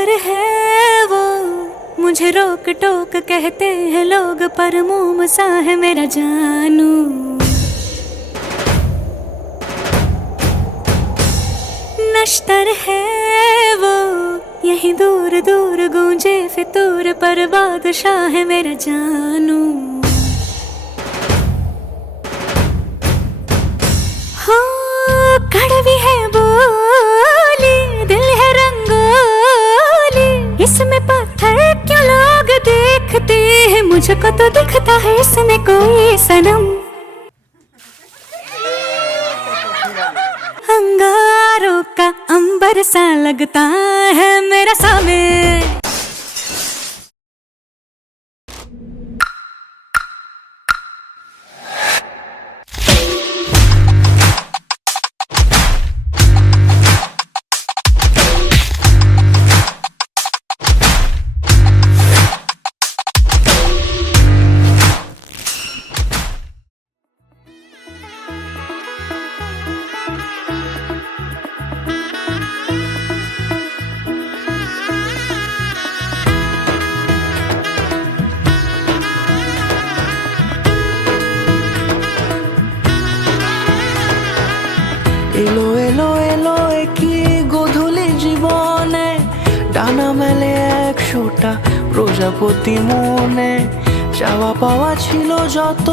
नश्तर है वो, मुझे रोक टोक कहते हैं लोग, पर मोम सा है मेरा जानू। नश्तर है वो, यहीं दूर दूर गूंजे फितूर, पर बादशाह है मेरा जानू। हो कड़वी है बोली, दिल है रंगोली, इसमें पत्थर क्यों लोग देखते हैं, मुझको तो दिखता है इसमें कोई सनम। अंगारों का अंबर सा लगता है मेरा सामे। এলো এলো এলো কি গধূলি জীবনে, ডানা মেলে 100টা প্রজাপতি মনে। চাওয়া পাওয়া ছিল যত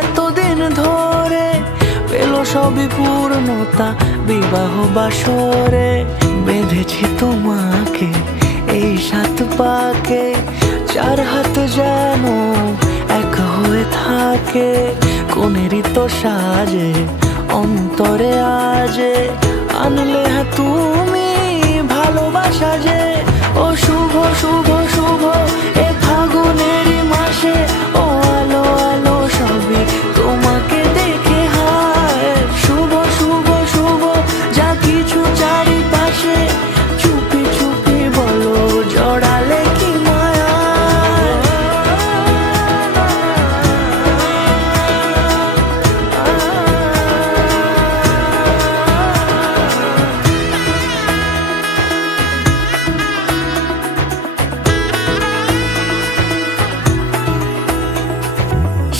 এতদিন ধরে, পেল সবই পূর্ণতা বিবাহ বাসরে। বেঁধেছি তোমাকে এই 7 পাকে, 4 হাত যেন এক হয়ে থাকে। কোনেরই তো সাজে অন্তরে আজে, আনলে হ্যাঁ তুমি ভালোবাসা যে। ও শুভ শুভ শুভ এ ফাগুনেরই মাসে, ও আলো আলো সবই তোমাকে দেখে হায়। শুভ শুভ শুভ যা কিছু চারিপাশে, চুপি চুপি বলো জড়ালে কি মায়া।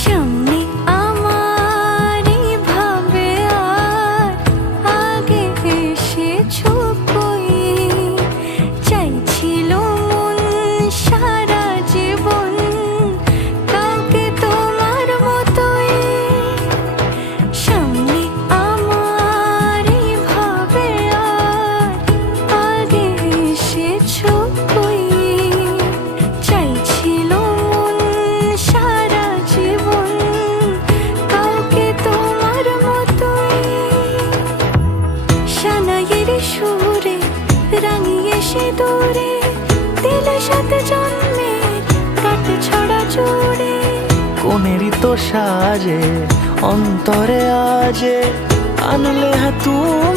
সামনে আমারই ভাবে আর আগে এসেছো কই, চাইছিল মন সারা জীবন কাউকে তোমার মতোই। সামনে আমারই ভাবে আর আগে এসেছো কই, চাইছিল মন সারা জীবন কাউকে তোমার মতোই। সানাইয়ের সুরে রাঙিয়ে সে দূরে, দিল 7 জন্মের কাট ছড়া জুড়ে। কোনেরই তো সাজে অন্তরে আজে, আনলে হ্যাঁ তুমি